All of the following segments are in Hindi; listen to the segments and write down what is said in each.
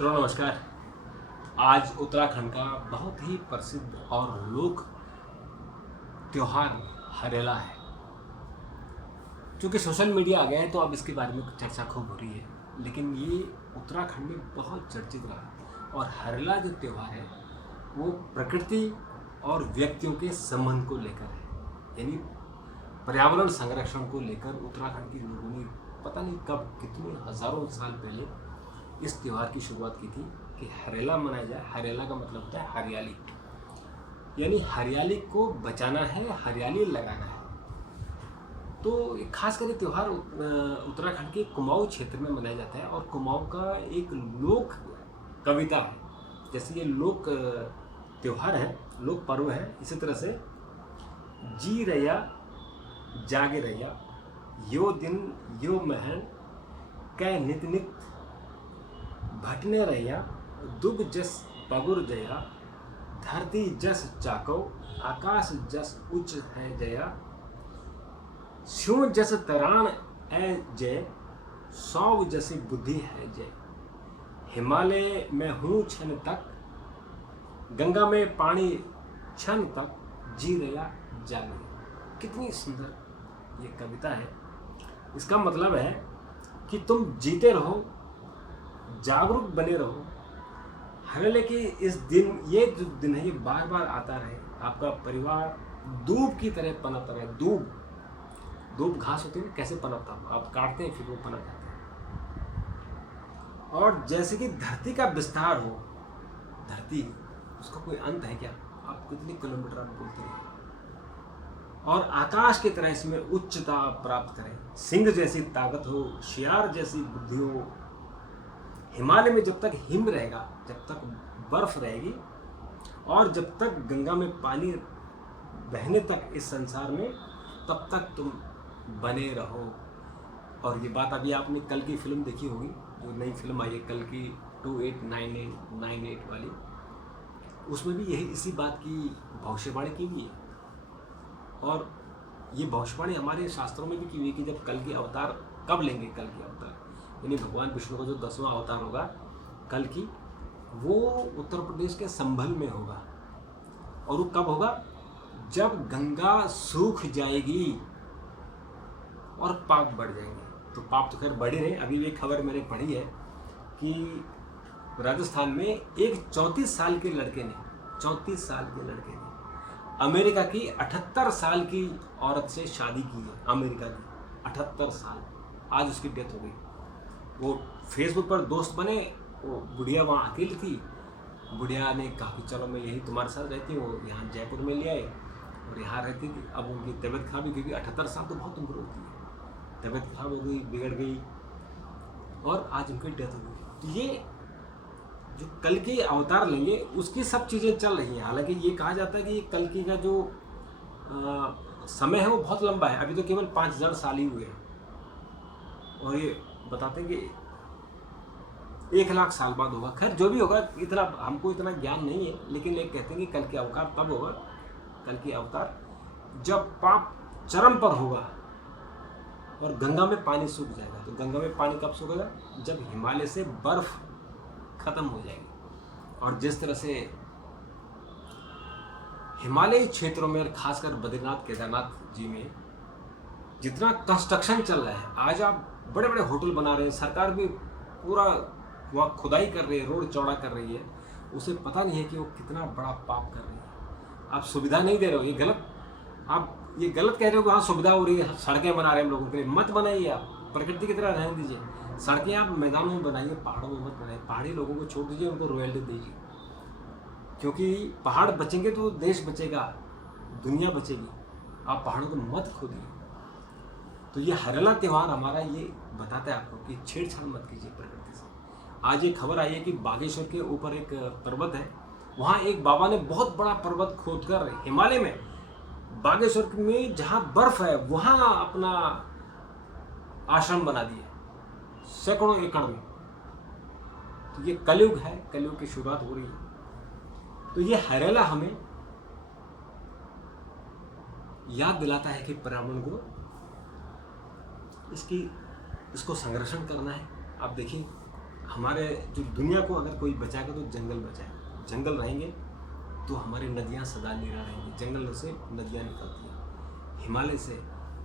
मित्रों नमस्कार। आज उत्तराखंड का बहुत ही प्रसिद्ध और लोक त्योहार हरेला है। चूँकि सोशल मीडिया आ गया है तो अब इसके बारे में चर्चा खूब हो रही है, लेकिन ये उत्तराखंड में बहुत चर्चित रहा है। और हरेला जो त्यौहार है वो प्रकृति और व्यक्तियों के संबंध को लेकर है, यानी पर्यावरण संरक्षण को लेकर उत्तराखंड के लोगों ने पता नहीं कब कितने हजारों साल पहले इस त्यौहार की शुरुआत की थी कि हरेला मनाया जाए। हरेला का मतलब होता है हरियाली, यानी हरियाली को बचाना है, हरियाली लगाना है। तो खास करके त्यौहार उत्तराखंड के कुमाऊं क्षेत्र में मनाया जाता है और कुमाऊं का एक लोक कविता है। जैसे ये लोक त्यौहार है, लोक पर्व है, इसी तरह से जी रैया जागे रैया यो दिन यो महन कै नित नित भटने रैया दुब जस पगुर जया धरती जस चाको आकाश जस उच्च है जया स्यों जस तराण है जय सौव जसी बुद्धि है जय हिमालय में हूँ क्षण तक गंगा में पानी क्षण तक जी रया जागे। कितनी सुंदर ये कविता है। इसका मतलब है कि तुम जीते रहो, जागरूक बने रहो। हरेले के इस दिन, ये जो दिन है ये बार बार आता रहे। आपका परिवार दूब की तरह पनपता रहे। दूब घास होती है, कैसे पनपता है, आप काटते हैं फिर वो पनप जाता है। और जैसे कि धरती का विस्तार हो, धरती उसका कोई अंत है क्या? आप कितने किलोमीटर आप बोलते हैं। और आकाश की तरह इसमें उच्चता प्राप्त करें, सिंह जैसी ताकत हो, शियार जैसी बुद्धि हो। हिमालय में जब तक हिम रहेगा, जब तक बर्फ रहेगी और जब तक गंगा में पानी बहने तक इस संसार में, तब तक तुम बने रहो। और ये बात अभी आपने कल की फिल्म देखी होगी, जो नई फिल्म आई है कल की 2898 वाली, उसमें भी यही इसी बात की भविष्यवाणी की गई है। और ये भविष्यवाणी हमारे शास्त्रों में भी की हुई कि जब कल के अवतार कब लेंगे, कल के अवतार यानी भगवान विष्णु का जो 10वां अवतार होगा कल की, वो उत्तर प्रदेश के संभल में होगा। और वो कब होगा? जब गंगा सूख जाएगी और पाप बढ़ जाएंगे। तो पाप तो खैर बढ़ ही रहे। अभी एक खबर मैंने पढ़ी है कि राजस्थान में एक 34 साल के लड़के ने अमेरिका की 78 साल की औरत से शादी की है। अमेरिका की 78 साल, आज उसकी डेथ हो गई। वो फेसबुक पर दोस्त बने, वो बुढ़िया वहाँ अकेली थी। बुढ़िया ने कहा कि चलो मैं यही तुम्हारे साथ रहती हूँ, यहाँ जयपुर में ले आए और यहाँ रहती थी। अब उनकी तबीयत खराब हुई, क्योंकि 78 साल तो बहुत उम्र होती है। तबीयत खराब हो गई, बिगड़ गई और आज उनकी डेथ हो गई। तो ये जो कल के अवतार लेंगे उसकी सब चीज़ें चल रही हैं। हालांकि ये कहा जाता है कि ये कल की का जो समय है वो बहुत लंबा है। अभी तो केवल 5000 साल ही हुए हैं और ये बताते हैं कि 1 लाख साल बाद होगा। खैर जो भी होगा, इतना हमको इतना ज्ञान नहीं है, लेकिन ये कहते हैं कि कल के अवतार तब होगा, कल के अवतार जब पाप चरम पर होगा और गंगा में पानी सूख जाएगा। तो गंगा में पानी कब सूखेगा? जब हिमालय से बर्फ खत्म हो जाएगी। और जिस तरह से हिमालयी क्षेत्रों में और खासकर बद्रीनाथ केदारनाथ जी में जितना कंस्ट्रक्शन चल रहा है, आज आप बड़े बड़े होटल बना रहे हैं, सरकार भी पूरा वहाँ खुदाई कर रही है, रोड चौड़ा कर रही है, उसे पता नहीं है कि वो कितना बड़ा पाप कर रही है। आप सुविधा नहीं दे रहे हो, ये गलत, आप ये गलत कह रहे हो कि हाँ सुविधा हो रही है, सड़कें बना रहे हैं हम लोगों के लिए। मत बनाइए, आप प्रकृति की तरह रहने दीजिए। सड़कें आप मैदानों में बनाइए, पहाड़ों में मत बनाइए। पहाड़ी लोगों को छोड़ दीजिए, उनको रॉयल्टी दीजिए, क्योंकि पहाड़ बचेंगे तो देश बचेगा, दुनिया बचेगी। आप पहाड़ों को मत खोदिए। तो ये हरेला त्यौहार हमारा ये बताता है आपको कि छेड़छाड़ मत कीजिए प्रकृति से। आज एक खबर आई है कि बागेश्वर के ऊपर एक पर्वत है, वहाँ एक बाबा ने बहुत बड़ा पर्वत खोदकर हिमालय में, बागेश्वर में जहाँ बर्फ है वहाँ अपना आश्रम बना दिया, सैकड़ों एकड़ में। तो ये कलयुग है, कलयुग की शुरुआत हो रही है। तो ये हरेला हमें याद दिलाता है कि पर्यावरण को इसको संरक्षण करना है। आप देखिए हमारे जो दुनिया को अगर कोई बचाएगा तो जंगल बचाएगा। जंगल रहेंगे तो हमारी नदियाँ सदा नीरा रहेंगी। जंगल से नदियाँ निकलती हैं। हिमालय से,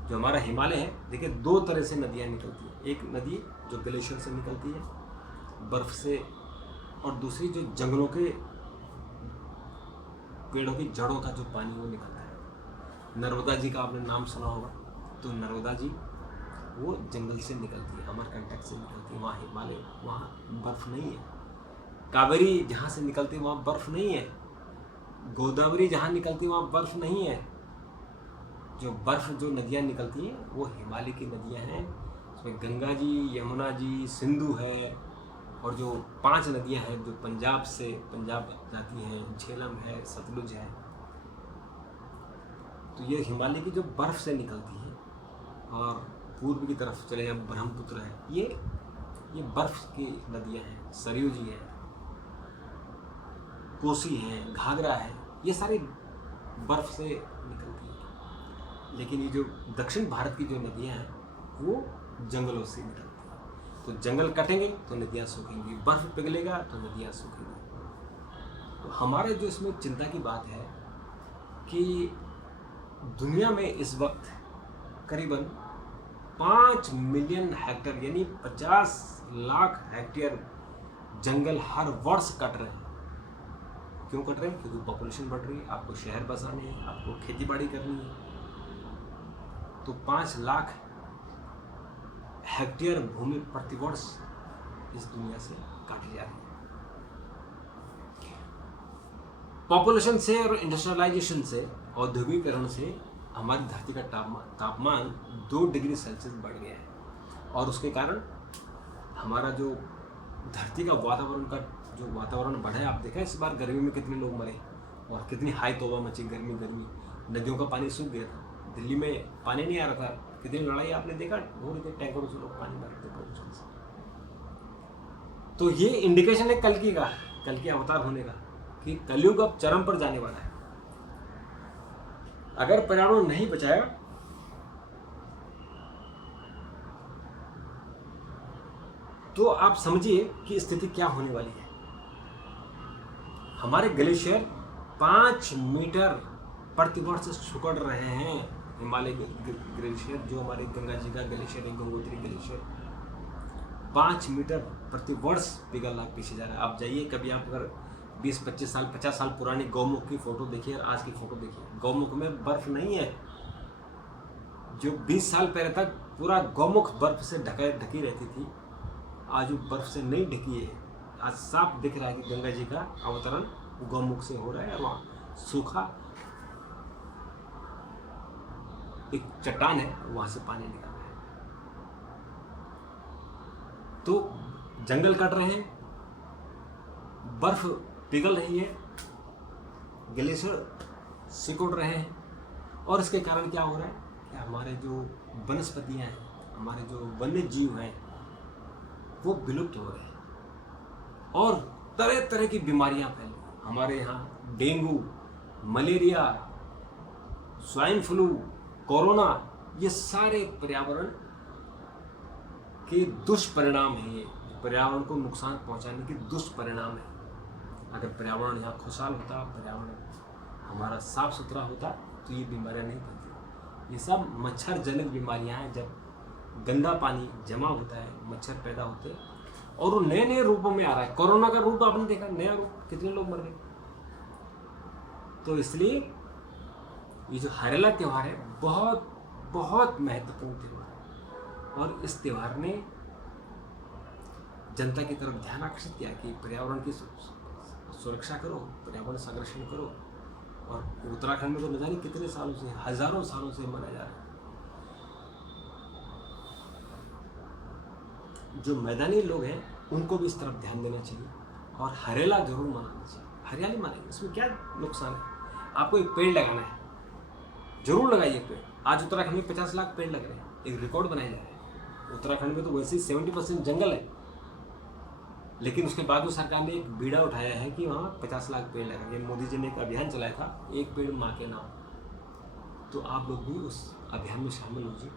जो हमारा हिमालय है, देखिए 2 तरह से नदियाँ निकलती हैं। एक नदी जो ग्लेशियर से निकलती है, बर्फ़ से, और दूसरी जो जंगलों के पेड़ों की जड़ों का जो पानी वो निकलता है। नर्मदा जी का आपने नाम सुना होगा, तो नर्मदा जी वो जंगल से निकलती है, अमरकंटक से निकलती है। वहाँ हिमालय, वहाँ बर्फ़ नहीं है। कावेरी जहाँ से निकलती है वहाँ बर्फ़ नहीं है। गोदावरी जहाँ निकलती है वहाँ बर्फ़ नहीं है। जो बर्फ़ जो नदियाँ निकलती हैं वो हिमालय की नदियाँ हैं। उसमें गंगा जी, यमुना जी, सिंधु है, और जो 5 नदियाँ हैं जो पंजाब जाती हैं, झेलम है, सतलुज है। तो ये हिमालय की जो बर्फ़ से निकलती है, और पूर्व की तरफ चले जाए ब्रह्मपुत्र है, ये बर्फ़ की नदियाँ हैं। सरयू जी है, कोसी है, घाघरा है, ये सारी बर्फ़ से निकलती हैं। लेकिन ये जो दक्षिण भारत की जो नदियाँ हैं वो जंगलों से निकलती हैं। तो जंगल कटेंगे तो नदियाँ सूखेंगी, बर्फ़ पिघलेगा तो नदियाँ सूखेंगी। तो हमारे जो इसमें चिंता की बात है कि दुनिया में इस वक्त करीबन 5 मिलियन हेक्टेयर यानी 50 लाख हेक्टेयर जंगल हर वर्ष कट रहे हैं। क्यों कट रहे हैं? क्योंकि पॉपुलेशन बढ़ रही है, आपको शहर बसाने हैं, आपको खेती बाड़ी करनी है। तो 5 लाख हेक्टेयर भूमि प्रतिवर्ष इस दुनिया से काटी जा रही है। पॉपुलेशन से और इंडस्ट्रियलाइजेशन से, औद्योगिकरण से हमारी धरती का तापमान 2 डिग्री सेल्सियस बढ़ गया है। और उसके कारण हमारा जो धरती का वातावरण बढ़ा है। आप देखा इस बार गर्मी में कितने लोग मरे और कितनी हाई तौबा मची। गर्मी नदियों का पानी सूख गया था। दिल्ली में पानी नहीं आ रहा था। कितनी लड़ाई आपने देखा, हो रही थी, टैंकरों से लोग पानी भरते प्रदूषण से। तो ये इंडिकेशन है कल की अवतार होने का, कि कलयुग अब चरम पर जाने वाला है। अगर पर्यावरण नहीं बचाया तो आप समझिए कि स्थिति क्या होने वाली है। हमारे ग्लेशियर 5 मीटर प्रतिवर्ष सिकुड़ रहे हैं। हिमालय ग्लेशियर, जो हमारे गंगा जी का ग्लेशियर है, गंगोत्री ग्लेशियर, 5 मीटर प्रतिवर्ष पिघलना पीछे जा रहा है। आप जाइए कभी, आप अगर 20-25 साल 50 साल पुरानी गौमुख की फोटो देखिए और आज की फोटो देखिए, गौमुख में बर्फ नहीं है। जो 20 साल पहले तक पूरा गौमुख बर्फ से ढकी रहती थी, आज वो बर्फ से नहीं ढकी है। आज साफ दिख रहा है कि गंगा जी का अवतरण गौमुख से हो रहा है, और वहाँ सूखा एक चट्टान है, वहाँ से पानी निकल रहा है। तो जंगल कट रहे हैं, बर्फ पिघल रही है, ग्लेशियर सिकुड़ रहे हैं, और इसके कारण क्या हो रहा है कि हमारे जो वनस्पतियाँ हैं, हमारे जो वन्य जीव हैं, वो विलुप्त हो रहे हैं, और तरह तरह की बीमारियां फैल रही हैं। हमारे यहाँ dengue, malaria, swine flu, corona, ये सारे पर्यावरण के दुष्परिणाम हैं। ये पर्यावरण को नुकसान पहुंचाने के दुष्परिणाम है। अगर पर्यावरण यहाँ खुशहाल होता, पर्यावरण हमारा साफ सुथरा होता, तो ये बीमारियाँ नहीं फैलती। ये सब मच्छर जनित बीमारियाँ हैं। जब गंदा पानी जमा होता है, मच्छर पैदा होते हैं, और वो नए नए रूपों में आ रहा है। कोरोना का रूप आपने देखा, नया रूप, कितने लोग मर गए। तो इसलिए ये जो हरेला त्यौहार है, बहुत बहुत महत्वपूर्ण त्यौहार है, और इस त्यौहार ने जनता की तरफ ध्यान आकर्षित किया कि पर्यावरण की सुरक्षा करो, पर्यावरण संरक्षण करो। और उत्तराखंड में तो न जाने कितने सालों से, हजारों सालों से मनाया जा रहा है। जो मैदानी लोग हैं उनको भी इस तरफ ध्यान देना चाहिए, और हरेला जरूर मनाना चाहिए। हरियाली मानेंगे, इसमें क्या नुकसान है। आपको एक पेड़ लगाना है, जरूर लगाइए पेड़। आज उत्तराखंड में 50 लाख पेड़ लग रहे हैं, एक रिकॉर्ड बनाया जा रहा है। उत्तराखंड में तो वैसे ही 70% जंगल है, लेकिन उसके बाद सरकार ने एक बीड़ा उठाया है कि वहाँ 50 लाख पेड़ लगाएंगे। मोदी जी ने एक अभियान चलाया था, एक पेड़ माँ के नाम। तो आप लोग भी उस अभियान में शामिल होजिए,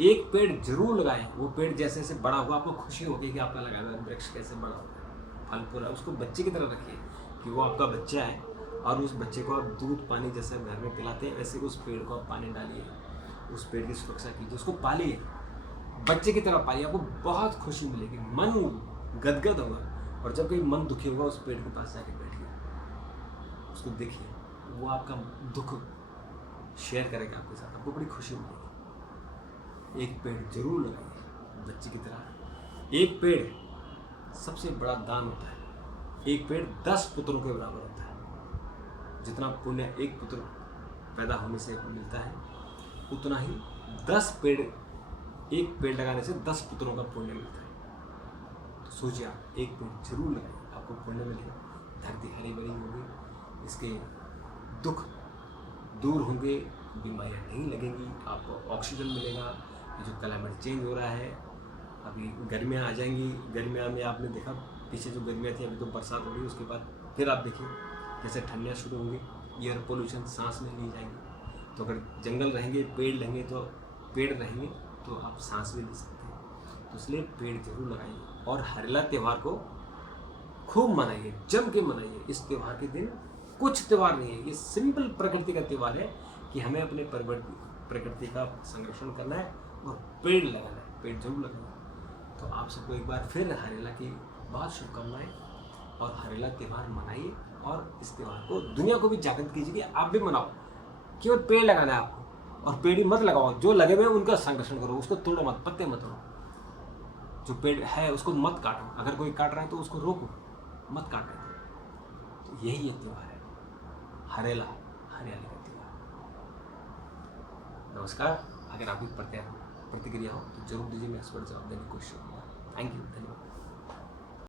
एक पेड़ जरूर लगाएं। वो पेड़ जैसे जैसे बड़ा हुआ आपको खुशी होगी कि आपका लगाया हुआ वृक्ष कैसे बड़ा होगा, फल फूल है, उसको बच्चे की तरह रखिए कि वो आपका बच्चा है और उस बच्चे को आप दूध पानी जैसे घर में पिलाते हैं ऐसे उस पेड़ को आप पानी डालिए, उस पेड़ की सुरक्षा कीजिए, उसको पालिए, बच्चे की तरह पालिए। आपको बहुत खुशी मिलेगी, मन गदगद होगा। और जब कहीं मन दुखी होगा उस पेड़ के पास जाके बैठिए, उसको देखिए, वो आपका दुख शेयर करेगा आपके साथ, आपको बड़ी खुशी मिलेगी। एक पेड़ जरूर लगाइए बच्चे की तरह। एक पेड़ सबसे बड़ा दान होता है। एक पेड़ 10 पुत्रों के बराबर होता है। जितना पुण्य एक पुत्र पैदा होने से मिलता है उतना ही 10 पेड़, एक पेड़ लगाने से 10 पुत्रों का पुण्य मिलता है। तो सोचिए आप एक पेड़ जरूर लगाइए, आपको पुण्य मिलेगा, धरती हरी भरी होगी, इसके दुख दूर होंगे, बीमारियाँ नहीं लगेंगी, आपको ऑक्सीजन मिलेगा। ये जो क्लाइमेट चेंज हो रहा है, अभी गर्मियाँ आ जाएंगी, गर्मियाँ में आपने देखा पीछे जो गर्मियाँ थी, अभी तो बरसात हो रही है, उसके बाद फिर आप देखिए कैसे ठंडियाँ शुरू होंगी, एयर पोल्यूशन सांस में ली जाएंगी। तो अगर जंगल रहेंगे, पेड़ रहेंगे तो आप सांस भी ले सकते हैं। तो इसलिए पेड़ जरूर लगाइए और हरेला त्यौहार को खूब मनाइए, जम के मनाइए। इस त्यौहार के दिन कुछ त्यौहार नहीं है, ये सिंपल प्रकृति का त्यौहार है कि हमें अपने प्रकृति का संरक्षण करना है और पेड़ लगाना है, पेड़ जरूर लगाना है। तो आप सबको एक बार फिर हरेला की बहुत शुभकामनाएं और हरेला त्यौहार मनाइए और इस त्यौहार को दुनिया को भी जागृत कीजिए कि आप भी मनाओ। केवल पेड़ लगाना है आपको, और पेड़ ही मत लगाओ, जो लगे हुए हैं उनका संरक्षण करो, उसको तोड़ो मत, पत्ते मत तोड़ो। जो पेड़ है उसको मत काटो, अगर कोई काट रहा है तो उसको रोको, मत काटो। तो यही ये त्यौहार है हरेला, हरियाली का त्यौहार। नमस्कार। अगर आपकी प्रतिक्रिया हो तो जरूर दीजिए, मैं इस पर जवाब देने की कोशिश करूँगा। थैंक यू, धन्यवाद।